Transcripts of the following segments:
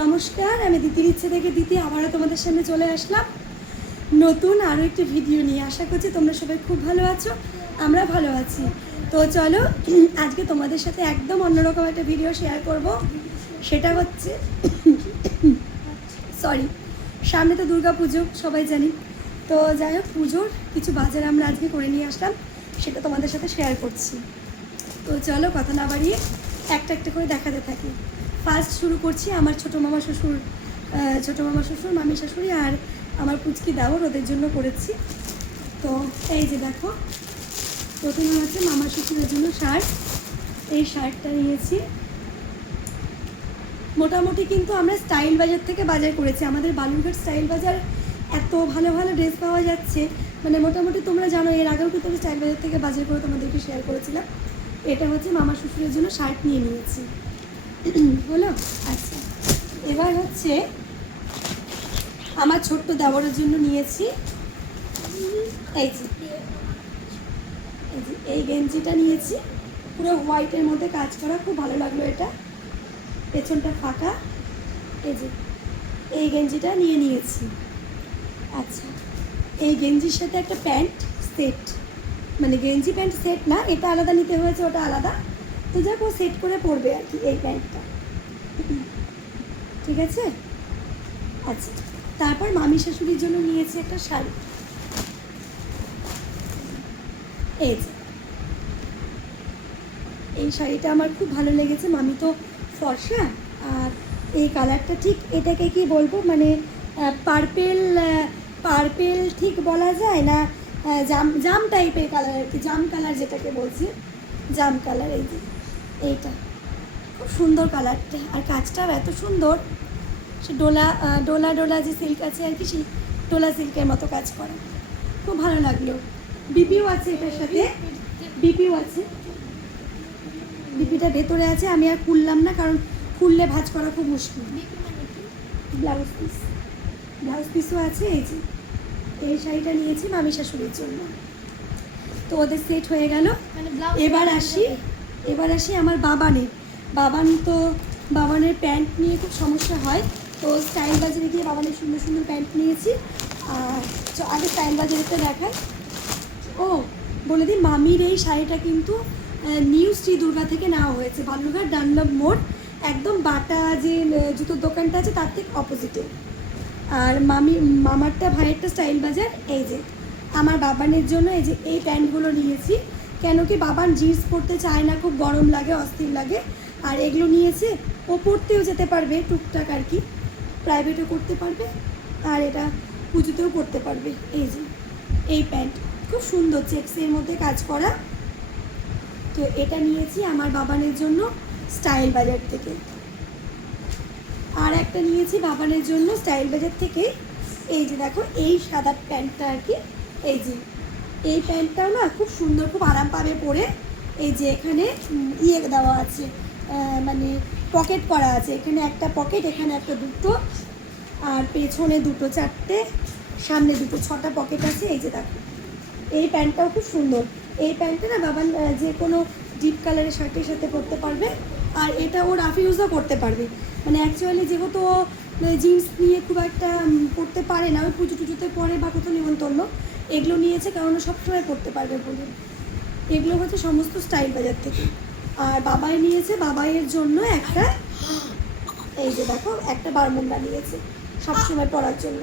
নমস্কার, আমি দিতির ইচ্ছে থেকে দিতি আবারও তোমাদের সামনে চলে আসলাম নতুন আরও একটি ভিডিও নিয়ে। আশা করছি তোমরা সবাই খুব ভালো আছো, আমরা ভালো আছি। তো চলো আজকে তোমাদের সাথে একদম অন্যরকম একটা ভিডিও শেয়ার করব। সেটা হচ্ছে সরি, সামনে তো দুর্গা পুজো সবাই জানি। তো যাই হোক, পুজোর কিছু বাজার আমরা আজকে করে নিয়ে আসলাম, সেটা তোমাদের সাথে শেয়ার করছি। তো চলো কথা না বাড়িয়ে একটা একটা করে দেখাতে থাকি। ফার্স্ট শুরু করছি আমার ছোটো মামা শ্বশুর, মামি শাশুড়ি আর আমার পুচকি দাওর, ওদের জন্য করেছি। তো এই যে দেখো, প্রথমে হচ্ছে মামা শ্বশুরের জন্য শার্ট। এই শার্টটা নিয়েছি। মোটামুটি কিন্তু আমরা স্টাইল বাজার থেকে বাজার করেছি। আমাদের বালুরঘাট স্টাইল বাজার এত ভালো ভালো ড্রেস পাওয়া যাচ্ছে, মানে মোটামুটি তোমরা জানো এর আগেও কিন্তু আমি স্টাইল বাজার থেকে বাজার করে তোমাদেরকে শেয়ার করেছিলাম। এটা হচ্ছে মামা শ্বশুরের জন্য শার্ট নিয়ে নিয়েছি, হলো। আচ্ছা, এবার হচ্ছে আমার ছোট্ট দেওরের জন্য নিয়েছি এই গেঞ্জিটা নিয়েছি, পুরো হোয়াইটের মধ্যে কাজ করা, খুব ভালো লাগলো এটা, পেছনটা ফাঁকা। এই গেঞ্জিটা নিয়ে নিয়েছি। আচ্ছা, এই গেঞ্জির সাথে একটা প্যান্ট সেট, মানে গেঞ্জি প্যান্ট সেট না, এটা আলাদা নিতে হয়েছে, ওটা আলাদা। তো যাক, ও সেট করে পরবে আর কি এই প্যান্টটা, ঠিক আছে। আচ্ছা, তারপর মামি শাশুড়ির জন্য নিয়েছি একটা শাড়ি। এই শাড়িটা আমার খুব ভালো লেগেছে। মামি তো ফর্সা, আর এই কালারটা ঠিক এটাকে কি বলবো, মানে পার্পেল ঠিক বলা যায় না, জাম জাম টাইপের কালার আর কি, জাম কালার যেটাকে বলছি, জাম কালার। এইটা খুব সুন্দর কালারটা, আর কাজটাও এত সুন্দর। সে ডোলা যে সিল্ক আছে আর কি, সেই ডোলা সিল্কের মতো কাজ করে, খুব ভালো লাগলো। বিপিও আছে এটার সাথে, বিপিও আছে, বিপিটা ভেতরে আছে। আমি আর খুললাম না, কারণ খুললে ভাঁজ করা খুব মুশকিল। ব্লাউজ পিসও আছে। এই শাড়িটা নিয়েছি মামি শাশুড়ির জন্য। তো ওদের সেট হয়ে গেল। এবার আসি আমার বাবানের প্যান্ট নিয়ে খুব সমস্যা হয়। তো স্টাইল বাজারে গিয়ে বাবানের সুন্দর সুন্দর প্যান্ট নিয়েছি। আর আগে স্টাইল বাজারেতে দেখায়। ও বলে দিই, মামির এই শাড়িটা কিন্তু নিউ শ্রী দুর্গা থেকে নেওয়া হয়েছে, বালুরঘাট ডানলপ মোড়, একদম বাটা যে জুতোর দোকানটা আছে তার ঠিক অপোজিটে। আর মামারটা ভাইয়েরটা স্টাইল বাজার। এই যে আমার বাবানের জন্য এই প্যান্টগুলো নিয়েছি, কেন কি বাবান জিন্স পরতে চায় না, খুব গরম লাগে, অস্থির লাগে। আর এগুলো নিয়েছে, ও পরতেও যেতে পারবে টুকটাক আর কি, প্রাইভেটও করতে পারবে, আর এটা পুজোতেও করতে পারবে। এই প্যান্ট খুব সুন্দর, চেক্সের মধ্যে কাজ করা। তো এটা নিয়েছি আমার বাবানের জন্য স্টাইল বাজার থেকে। আর একটা নিয়েছি বাবানের জন্য স্টাইল বাজার থেকে, এই যে দেখো, এই সাদা প্যান্টটা আর কি। এই প্যান্টটাও না খুব সুন্দর, খুব আরাম পাবে পরে। এই যে এখানে দেওয়া আছে, মানে পকেট করা আছে, এখানে একটা পকেট, এখানে একটা, দুটো, আর পেছনে দুটো, চারটে, সামনে দুটো, 6টা পকেট আছে। এই যে দেখো, এই প্যান্টটাও খুব সুন্দর। এই প্যান্টটা না বাবান যে কোনো ডিপ কালারের শার্টের সাথে পরতে পারবে, আর এটা ও রাফ ইউজও করতে পারবে। মানে অ্যাকচুয়ালি যেহেতু ও জিন্স নিয়ে খুব একটা পরতে পারে না, ওই পুজো টুজোতে পরে বা কোথাও নিমন্ত্রণ, এগুলো নিয়েছে কারণ সবসময় পরতে পারবে বলে। এগুলো হচ্ছে সমস্ত স্টাইল বাজার থেকে। আর বাবাই নিয়েছে বাবাইয়ের জন্য একটা, এই যে দেখো, একটা বারমুন্ডা নিয়েছে সবসময় পরার জন্য।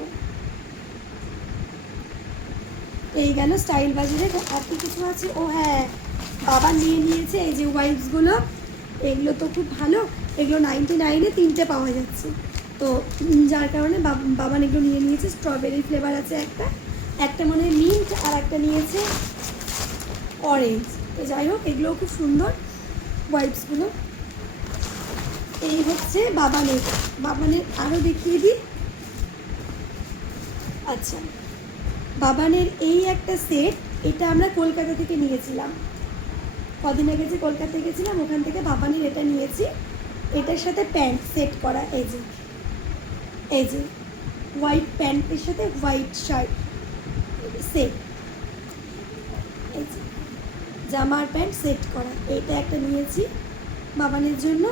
এই গেল স্টাইল বাজারে। আর কি কিছু আছে? ও হ্যাঁ, বাবা নিয়েছে এই যে ওয়াইপসগুলো, এগুলো তো খুব ভালো, এগুলো 99-এ 3টে পাওয়া যাচ্ছে। তো যার কারণে বাবান এগুলো নিয়েছে। স্ট্রবেরি ফ্লেভার আছে একটা মনে হয় মিন্ট, আর একটা নিয়েছে অরেঞ্জ। তো যাই হোক, এগুলোও খুব সুন্দর ওয়াইপসগুলো। এই হচ্ছে বাবানের আরও দেখিয়ে দিই। আচ্ছা, বাবানের এই একটা সেট, এটা আমরা কলকাতা থেকে নিয়েছিলাম, কদিন আগে যে কলকাতায় গেছিলাম ওখান থেকে বাবানের এটা নিয়েছি। এটার সাথে প্যান্ট সেট করা, এই যে হোয়াইট প্যান্টের সাথে হোয়াইট শার্ট সেট, এই যে জামার প্যান্ট সেট করা, এইটা একটা নিয়েছি বাবানের জন্য।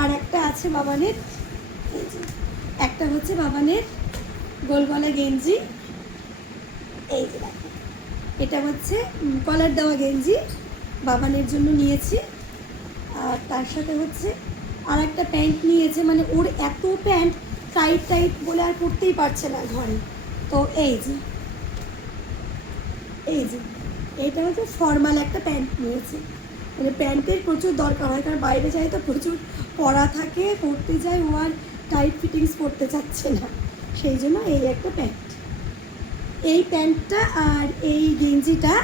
আর একটা আছে বাবানের এই যে একটা হচ্ছে বাবানের গোল গলা গেঞ্জি, এই যে দেখো এটা হচ্ছে কলার দেওয়া গেঞ্জি বাবানের জন্য নিয়েছি। আর তার সাথে হচ্ছে আর একটা প্যান্ট নিয়েছে, মানে ওর এত প্যান্ট টাইট টাইট বলে আর পরতেই পারছে না ঘরে। তো এই যে এইটা হচ্ছে ফর্মাল একটা প্যান্ট নিয়েছে, মানে প্যান্টের প্রচুর দরকার হয়, কারণ বাইরে যাই তো প্রচুর পরা থাকে, পরতে যায়, ও আর টাইট ফিটিংস পরতে চাচ্ছে না, সেই জন্য এই একটা প্যান্ট। এই প্যান্টটা আর এই গেঞ্জিটা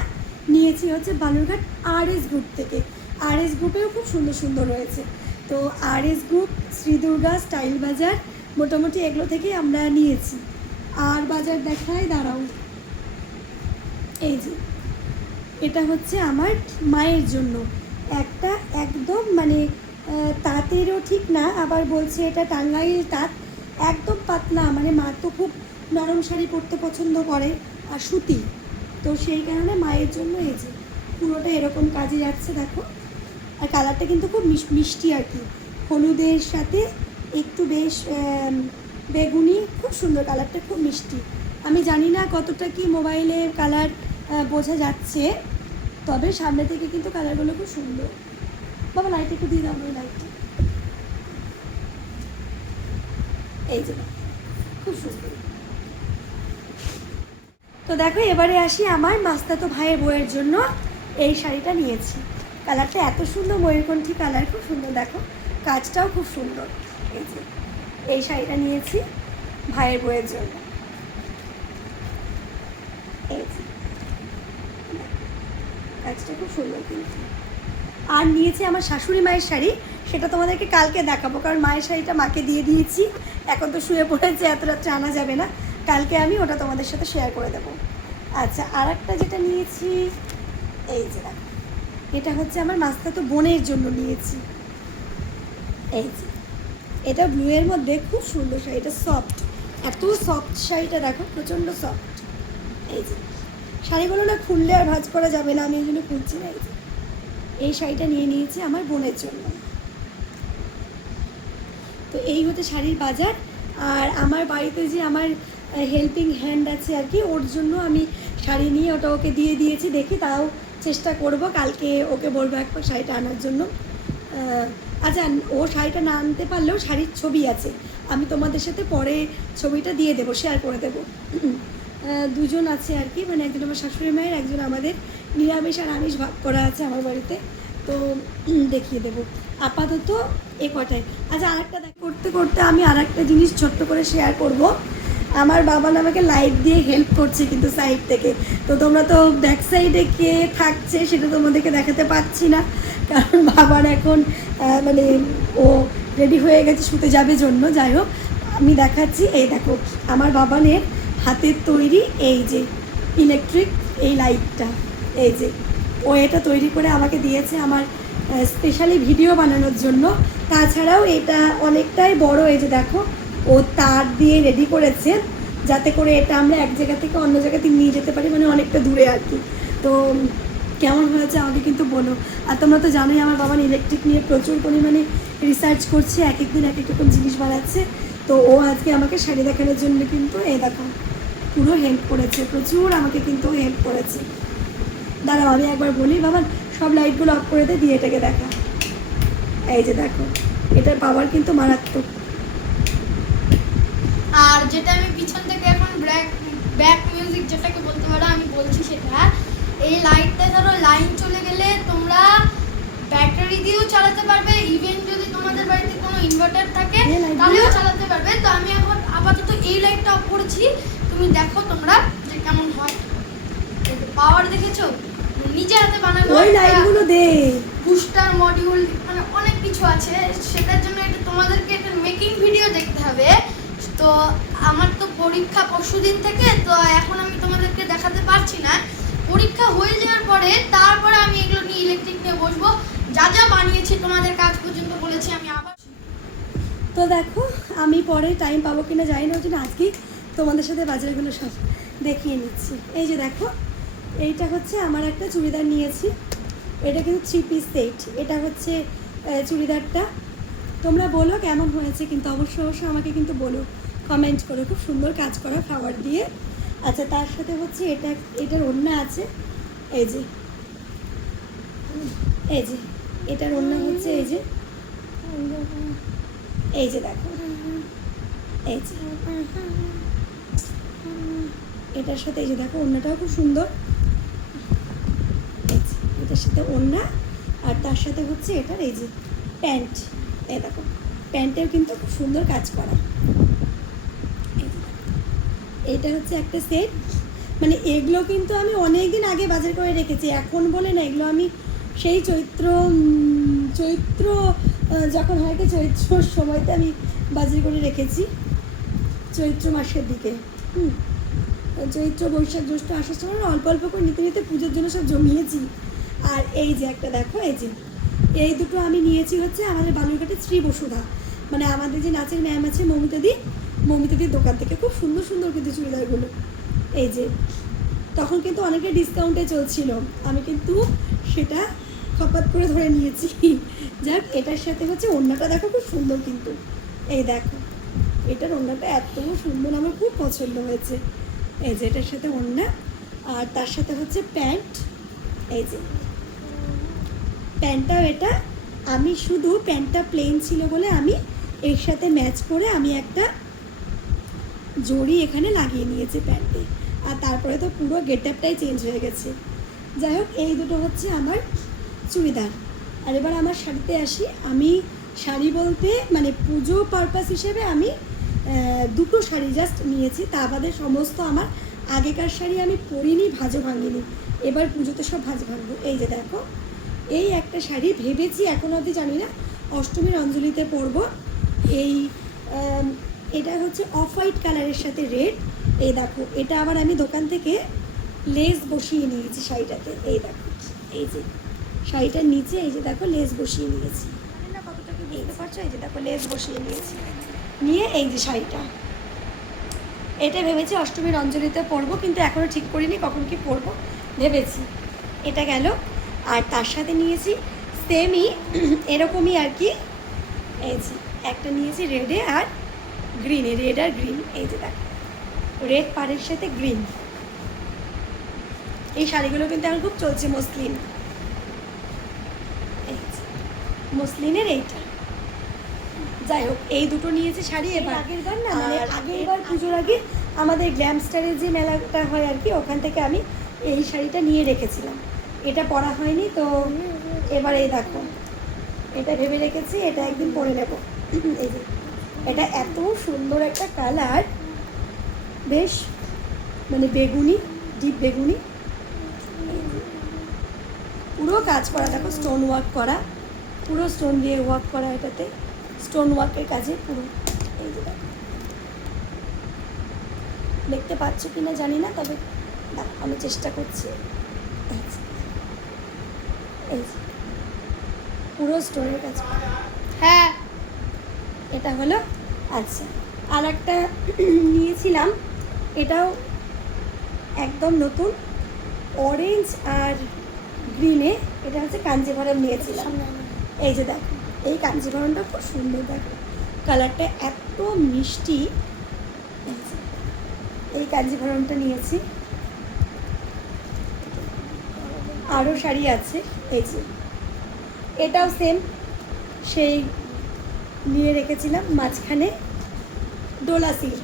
নিয়েছি হচ্ছে বালুরঘাট RS গ্রুপ থেকে। RS গ্রুপেও খুব সুন্দর সুন্দর রয়েছে। তো RS group, Shri Durga, style বাজার, মোটামুটি এগুলো থেকে আমরা নিয়েছি। আর বাজার দেখায়, দাঁড়াও, এই যে এটা হচ্ছে আমার মায়ের জন্য একটা, একদম মানে তাঁতেরও ঠিক না, আবার বলছে এটা টাঙ্গাইল তাঁত, একদম পাতলা, মানে মা তো খুব নরম শাড়ি পরতে পছন্দ করে আর সুতি, তো সেই কারণে মায়ের জন্য এই যে পুরোটা এরকম কাজে যাচ্ছে দেখো। আর কালারটা কিন্তু খুব মিষ্টি আর কি, হলুদের সাথে একটু বেশ বেগুনি, খুব সুন্দর কালারটা, খুব মিষ্টি। আমি জানি না কতটা কি মোবাইলে কালার বোঝা যাচ্ছে, তবে সামনে থেকে কিন্তু কালারগুলো খুব সুন্দর। বাবা লাইট একটু দিয়ে দাও, ওই লাইটটা, এই যে খুব সুন্দর। তো দেখো এবারে আসি আমার মাস্তাতো ভাইয়ের বউয়ের জন্য এই শাড়িটা নিয়েছি। কালারটা এত সুন্দর, ময়ূরকণ্ঠী কালার, খুব সুন্দর, দেখো কাজটাও খুব সুন্দর। এই যে এই শাড়িটা নিয়েছি ভাইয়ের বউয়ের জন্য, এই যে কাজটা খুব সুন্দর কিন্তু। আর নিয়েছি আমার শাশুড়ি মায়ের শাড়ি, সেটা তোমাদেরকে কালকে দেখাবো, কারণ মায়ের শাড়িটা মাকে দিয়ে দিয়েছি, এখন তো শুয়ে পড়েছে, এত রাত্রে আনা যাবে না, কালকে আমি ওটা তোমাদের সাথে শেয়ার করে দেবো। আচ্ছা, আর একটা যেটা নিয়েছি, এই যে দেখো এটা হচ্ছে আমার মাস্তাতো বোনের জন্য নিয়েছি, এই যে এটা ব্লুয়ের মধ্যে খুব সুন্দর শাড়ি, এটা সফট, এত সফট শাড়িটা দেখো, প্রচণ্ড সফট। এই যে শাড়িগুলো না খুললে আর ভাঁজ করা যাবে না, আমি এই জন্য খুলছি না। এই যে এই শাড়িটা নিয়ে নিয়েছি আমার বোনের জন্য। তো এই হচ্ছে শাড়ির বাজার। আর আমার বাড়িতে যে আমার হেল্পিং হ্যান্ড আছে আর কি, ওর জন্য আমি শাড়ি নিয়ে ওটা ওকে দিয়ে দিয়েছি, দেখি তাও চেষ্টা করব কালকে ওকে বলবো একবার শাড়িটা আনার জন্য। আচ্ছা, ও শাড়িটা না আনতে পারলেও শাড়ির ছবি আছে, আমি তোমাদের সাথে পরে ছবিটা দিয়ে দেবো, শেয়ার করে দেবো। দুজন আছে আর কি, মানে একজন আমার শাশুড়ি মায়ের, একজন আমাদের, নিরামিষ আর আমিষ ভাগ করা আছে আমার বাড়িতে, তো দেখিয়ে দেবো। আপাতত এ কটাই। আচ্ছা, আরেকটা করতে করতে আমি আরেকটা জিনিস ছোট্ট করে শেয়ার করব। আমার বাবা আমাকে লাইট দিয়ে হেল্প করছে কিন্তু সাইড থেকে, তো তোমরা তো ব্যাক সাইডে কে থাকছে সেটা তোমাদেরকে দেখাতে পাচ্ছি না, কারণ বাবার এখন মানে ও রেডি হয়ে গেছে শুতে যাবে জন্য। যাই হোক, আমি দেখাচ্ছি, এই দেখো আমার বাবানের হাতের তৈরি এই যে ইলেকট্রিক এই লাইটটা, এই যে ও এটা তৈরি করে আমাকে দিয়েছে আমার স্পেশালি ভিডিও বানানোর জন্য। তাছাড়াও এটা অনেকটাই বড়, এই যে দেখো ও তার দিয়ে রেডি করেছে যাতে করে এটা আমরা এক জায়গা থেকে অন্য জায়গাতে নিয়ে যেতে পারি, মানে অনেকটা দূরে আর কি। তো কেমন হয়েছে আমাকে কিন্তু বলো। আর তোমরা তো জানোই আমার বাবা ইলেকট্রিক নিয়ে প্রচুর পরিমাণে রিসার্চ করছে, এক এক দিন এক এক রকম জিনিস বানাচ্ছে। তো ও আজকে আমাকে শাড়ি দেখানোর জন্য কিন্তু এই দেখো পুরো হেল্প করেছে, প্রচুর আমাকে কিন্তু হেল্প করেছে। দাঁড়াও আমি একবার বলি, বাবা সব লাইটগুলো অফ করে দিয়ে এটাকে দেখা, এই যে দেখো এটার পাওয়ার কিন্তু মারাত্মক। আর যেটা আমি পিছন থেকে এখন ব্যাক মিউজিক যেটাকে বলতে পারো আমি বলছি, সেটা এই লাইটটা ধরো লাইন চলে গেলে তোমরা ব্যাটারি দিয়েও চালাতে পারবে, ইভেন যদি তোমাদের বাড়িতে কোনো ইনভার্টার থাকে তাহলেও চালাতে পারবে। তো আমি এখন আপাতত এই লাইটটা অফ করেছি, তুমি দেখো তোমরা যে কেমন হয়। পাওয়ার দেখেছো, নিজে হাতে বানানো ওই লাইটগুলো দে, বুস্টার মডিউল, মানে অনেক কিছু আছে। সেটার জন্য এটা তোমাদেরকে একটা মেকিং ভিডিও দেখতে হবে। তো আমার তো পরীক্ষা পরশুদিন থেকে, তো এখন আমি তোমাদেরকে দেখাতে পারছি না। পরীক্ষা হয়ে যাওয়ার পরে তারপরে আমি এগুলো নিয়ে ইলেকট্রিক নিয়ে বসবো, যা যা বানিয়েছি তোমাদের কাজ পর্যন্ত বলেছি আমি আবার। তো দেখো আমি পরে টাইম পাবো কিনা জানি না, ওই জন্য আজকেই তোমাদের সাথে বাজারগুলো সব দেখিয়ে নিচ্ছি। এই যে দেখো এইটা হচ্ছে আমার একটা চুড়িদার নিয়েছি, এটা কিন্তু 3 পিস সেট। এটা হচ্ছে চুড়িদারটা, তো তোমরা বলো কেমন হয়েছে, কিন্তু অবশ্যই অবশ্যই আমাকে কিন্তু বলো, কমেন্ট করো। খুব সুন্দর কাজ করা ফ্লাওয়ার দিয়ে। আচ্ছা, তার সাথে হচ্ছে এটার ওড়না আছে, এই যে এটার ওড়না হচ্ছে এই যে দেখো, এই যে এটার সাথে এই যে দেখো ওড়নাটাও খুব সুন্দর, এটার সাথে ওড়না। আর তার সাথে হচ্ছে এটার এই যে প্যান্ট, এই দেখো প্যান্টেও কিন্তু খুব সুন্দর কাজ করা। এইটা হচ্ছে একটা সেট, মানে এগুলো কিন্তু আমি অনেক দিন আগে বাজার করে রেখেছি, এখন বলে না, এগুলো আমি সেই চৈত্র যখন হয় কি চৈত্রর সময়তে আমি বাজার করে রেখেছি, চৈত্র মাসের দিকে। চৈত্র বৈশাখ জ্যৈষ্ঠ আসার সময় অল্প অল্প করে নিতে নিতে পুজোর জন্য সব জমিয়েছি। আর এই যে একটা দেখো, এই দুটো আমি নিয়েছি হচ্ছে আমাদের বালুরঘাটের শ্রী বসুধা, মানে আমাদের যে নাচের ম্যাম আছে মমিতাদির দোকান থেকে। খুব সুন্দর সুন্দর কিন্তু চুড়িদারগুলো, এই যে তখন কিন্তু অনেকটা ডিসকাউন্টে চলছিল, আমি কিন্তু সেটা খপাত করে ধরে নিয়েছি। যাক, এটার সাথে হচ্ছে ওড়নাটা দেখো খুব সুন্দর কিন্তু, এই দেখো এটার ওড়নাটা এত সুন্দর, আমার খুব পছন্দ হয়েছে। এই যে এটার সাথে ওড়না, আর তার সাথে হচ্ছে প্যান্ট, এই যে প্যান্টটাও এটা আমি শুধু প্যান্টটা প্লেন ছিল বলে আমি এর সাথে ম্যাচ করে আমি একটা জড়ি এখানে লাগিয়ে নিয়েছি প্যান্টে, আর তারপরে তো পুরো গেটআপটাই চেঞ্জ হয়ে গেছে। যাই হোক, এই দুটো হচ্ছে আমার চুড়িদার। আর এবার আমার শাড়িতে আসি। আমি শাড়ি বলতে মানে পুজো পারপাস হিসেবে আমি দুটো শাড়ি জাস্ট নিয়েছি, তা বাদে সমস্ত আমার আগেকার শাড়ি আমি পরিনি, ভাঁজও ভাঙিনি। এবার পুজোতে সব ভাঁজ ভাঙবো। এই যে দেখো, এই একটা শাড়ি ভেবেছি, এখন অবধি জানি না, অষ্টমীর অঞ্জলিতে পরবো। এটা হচ্ছে অফ হোয়াইট কালারের সাথে রেড। এই দেখো, এটা আবার আমি দোকান থেকে লেস বসিয়ে নিয়েছি শাড়িটাতে। এই দেখো, এই যে শাড়িটার নিচে এই যে দেখো লেস বসিয়ে নিয়েছি, জানি না কতটা কি বুঝতে পারছো। এই যে দেখো লেস বসিয়ে নিয়েছি, নিয়ে এই যে শাড়িটা, এটা ভেবেছি অষ্টমীর অঞ্জলিতে পরবো, কিন্তু এখনও ঠিক করিনি কখন কি পরবো, ভেবেছি। এটা গেল। আর তার সাথে নিয়েছি সেমই এরকমই আর কি, এই যে একটা নিয়েছি রেডে আর গ্রিনে, রেড আর গ্রিন। এই যে দেখো রেড পাড়ের সাথে গ্রিন। এই শাড়িগুলো কিন্তু এখন খুব চলছে, মসলিনের এইটা। যাই হোক, এই দুটো নিয়েছি শাড়ি। এবার আগের বার না, মানে আগের বার পুজোর আগে আমাদের গ্ল্যামস্টারের যে মেলাটা হয় আর কি, ওখান থেকে আমি এই শাড়িটা নিয়ে রেখেছিলাম, এটা পরা হয়নি। তো এবার এই দেখো, এটা ভেবে রেখেছি এটা একদিন পরে নেব। এই যে এটা এত সুন্দর একটা কালার, বেশ মানে বেগুনি, ডিপ বেগুনি, পুরো কাজ করা দেখো, স্টোন ওয়ার্ক করা, পুরো স্টোন দিয়ে ওয়ার্ক করা, এটাতে স্টোন ওয়ার্কের কাজে পুরো। এই যে দেখতে পাচ্ছ কি না জানি না, তবে আমি চেষ্টা করছি। এই যে পুরো স্টোনের কাজ। হ্যাঁ, এটা হলো। আচ্ছা, আর একটা নিয়েছিলাম, এটাও একদম নতুন, অরেঞ্জ আর গ্রিনে। এটা হচ্ছে কাঞ্জিভরম নিয়েছিলাম। এই যে দেখো, এই কাঞ্জিভরমটা খুব সুন্দর, দেখো কালারটা এত মিষ্টি। এই কাঞ্জিভরমটা নিয়েছি। আরও শাড়ি আছে, এই যে এটাও সেম, সেই নিয়ে রেখেছিলাম মাঝখানে ডোলা সিল্ক।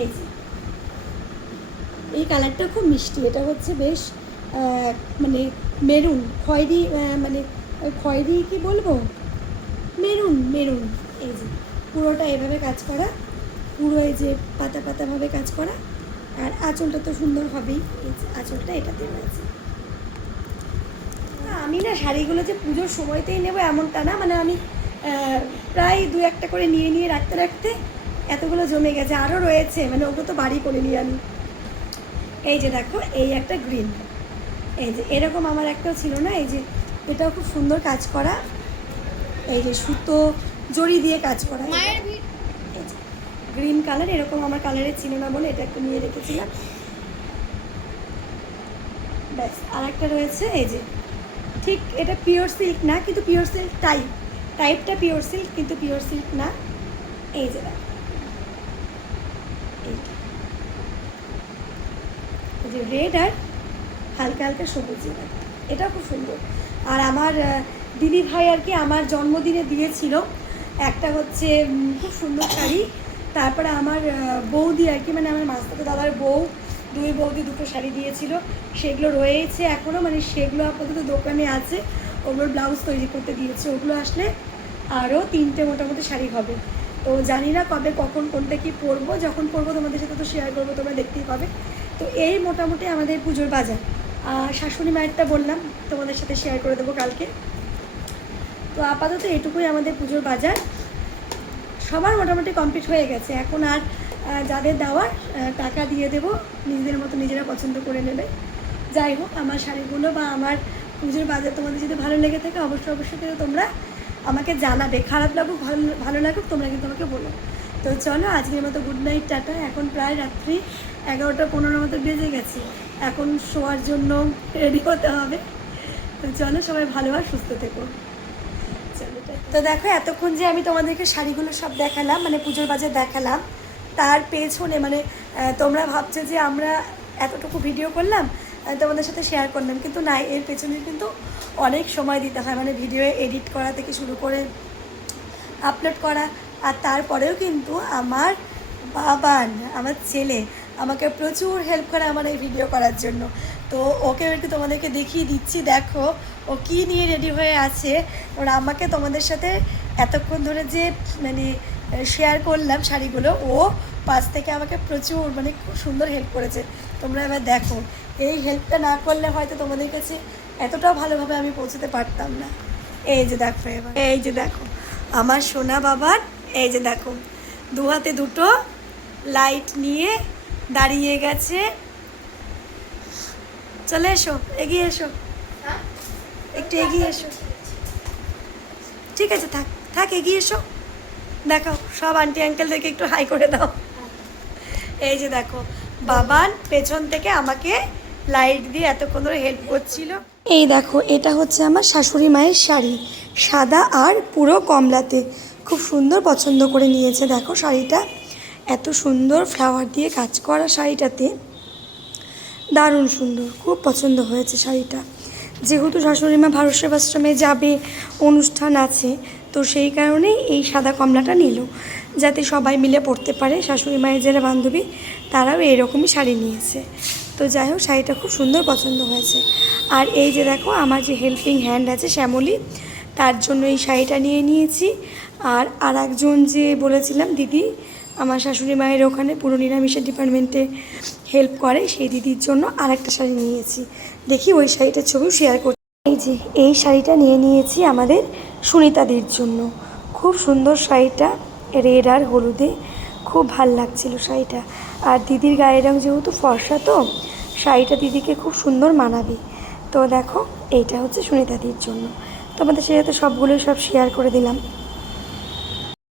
এই যে এই কালারটা খুব মিষ্টি, এটা হচ্ছে বেশ মানে মেরুন খয়েরি, মানে খয়েরি কি বলবো, মেরুন। এই যে পুরোটা এভাবে কাজ করা, পুরো এই যে পাতা পাতাভাবে কাজ করা। আর আঁচলটা তো সুন্দর হবেই, এই যে আঁচলটা এটাতে রয়েছে। আমি না শাড়িগুলো যে পুজোর সময়তেই নেবো এমনটা না, মানে আমি প্রায় দু একটা করে নিয়ে রাখতে রাখতে এতগুলো জমে গেছে, আরও রয়েছে, মানে ওগুলো তো বাড়ি করে নিই আমি। এই যে দেখো, এই একটা গ্রিন, এই যে এরকম আমার একটাও ছিল না। এই যে এটাও খুব সুন্দর কাজ করা, এই যে সুতো জড়ি দিয়ে কাজ করা। এই যে গ্রিন কালার, এরকম আমার কালারের ছিল না বলে এটা একটু নিয়ে রেখেছিলাম। ব্যাস, আর একটা রয়েছে, এই যে ঠিক এটা পিওর সিল্ক না, কিন্তু পিওর সিল্ক টাইপ, টাইপটা পিওর সিল্ক কিন্তু পিওর সিল্ক না। এই যে দেখো, এইটা এই যে রেড আর হালকা হালকা সবুজ, এটা খুব সুন্দর। আর আমার দিদি ভাই আর কি আমার জন্মদিনে দিয়েছিল একটা হচ্ছে খুব সুন্দর শাড়ি। তারপরে আমার বৌদি আর কি, মানে আমার মাস্তাতো দাদার বউ, দুই বৌদি দুটো শাড়ি দিয়েছিল, সেগুলো রয়েছে এখনও, মানে সেগুলো আপাতত দোকানে আছে, ওগুলোর ব্লাউজ তৈরি করতে দিয়েছে। ওগুলো আসলে আরও 3টে মোটামুটি শাড়ি হবে। তো জানি না কবে কখন কোনটা কি পরবো, যখন পরবো তোমাদের সাথে তো শেয়ার করবো, তোমরা দেখতেই পাবে। তো এই মোটামুটি আমাদের পুজোর বাজার। আর শাশুড়ি মায়েরটা বললাম তোমাদের সাথে শেয়ার করে দেবো কালকে। তো আপাতত এটুকুই আমাদের পুজোর বাজার, সবার মোটামুটি কমপ্লিট হয়ে গেছে। এখন আর যাদের দেওয়ার টাকা দিয়ে দেবো, নিজেদের মতো নিজেরা পছন্দ করে নেবে। যাই হোক, আমার শাড়িগুলো বা আমার পুজোর বাজার তোমাদের যদি ভালো লেগে থাকে অবশ্যই কিন্তু তোমরা আমাকে জানাবে। খারাপ লাগুক ভালো লাগুক তোমরা কিন্তু আমাকে বলো। তো চলো আজকের মতো গুড নাইট, টাটা। এখন প্রায় রাত্রি 11:15 মতো বেজে গেছে, এখন শোয়ার জন্য রেডি হতে হবে। তো চলো, সবাই ভালো আর সুস্থ থেকো। তো দেখো, এতক্ষণ যে আমি তোমাদেরকে শাড়িগুলো সব দেখালাম, মানে পুজোর বাজার দেখালাম, তার পেছনে মানে তোমরা ভাবছো যে আমরা এতটুকু ভিডিও করলাম তোমাদের সাথে শেয়ার করলাম, কিন্তু না, এর পেছনে কিন্তু অনেক সময় দিতে হয়, মানে ভিডিও এডিট করা থেকে শুরু করে আপলোড করা। আর তারপরেও কিন্তু আমার বাবান, আমার ছেলে আমাকে প্রচুর হেল্প করে আমার এই ভিডিও করার জন্য। তো ওকেও একটু তোমাদেরকে দেখিয়ে দিচ্ছি, দেখো ও কী নিয়ে রেডি হয়ে আছে। ওরা আমাকে তোমাদের সাথে এতক্ষণ ধরে যে মানে শেয়ার করলাম শাড়িগুলো, ও পাশ থেকে আমাকে প্রচুর মানে খুব সুন্দর হেল্প করেছে। তোমরা এবার দেখো, এই হেল্পটা না করলে হয়তো তোমাদের কাছে এতটাও ভালোভাবে আমি পৌঁছতে পারতাম না। এই যে দেখো, এবার এই যে দেখো আমার সোনা বাবার, এই যে দেখো 2 হাতে 2টো লাইট নিয়ে দাঁড়িয়ে গেছে। চলে এসো, এগিয়ে এসো, একটু এগিয়ে এসো। ঠিক আছে, থাক থাক, এগিয়ে এসো। দেখো সব আন্টি আঙ্কেলদেরকে একটু হাই করে দাও। এই যে দেখো, বাবান পেছন থেকে আমাকে লাইট দিয়ে এতক্ষণ ধরে হেল্প করছিল। এই দেখো, এটা হচ্ছে আমার শাশুড়ি মায়ের শাড়ি, সাদা আর পুরো কমলাতে, খুব সুন্দর পছন্দ করে নিয়েছে। দেখো শাড়িটা এত সুন্দর ফ্লাওয়ার দিয়ে কাজ করা, শাড়িটাতে দারুণ সুন্দর, খুব পছন্দ হয়েছে শাড়িটা। যেহেতু শাশুড়ি মা ভারত সেবাশ্রমে যাবে, অনুষ্ঠান আছে, তো সেই কারণেই এই সাদা কমলাটা নিল, যাতে সবাই মিলে পরতে পারে। শাশুড়ি মায়ের যারা বান্ধবী তারাও এরকমই শাড়ি নিয়েছে। তো যাই হোক, শাড়িটা খুব সুন্দর পছন্দ হয়েছে। আর এই যে দেখো, আমার যে হেল্পিং হ্যান্ড আছে শ্যামলী, তার জন্য এই শাড়িটা নিয়ে নিয়েছি। আর একজন যে বলেছিলাম দিদি, আমার শাশুড়ি মায়ের ওখানে পুরো নিরামিষের ডিপার্টমেন্টে হেল্প করে, সেই দিদির জন্য আরেকটা শাড়ি নিয়েছি। দেখি ওই শাড়িটার ছবিও শেয়ার করছি। এই যে এই শাড়িটা নিয়ে নিয়েছি আমাদের সুনিতাদির জন্য, খুব সুন্দর শাড়িটা, রেড আর হলুদে, খুব ভাল লাগছিল শাড়িটা। আর দিদির গায়ের রং যেহেতু ফর্সা, তো শাড়িটা দিদিকে খুব সুন্দর মানাবে। তো দেখো, এইটা হচ্ছে সুনিতাদির জন্য। তোমাদের সাথে সবগুলোই শেয়ার করে দিলাম।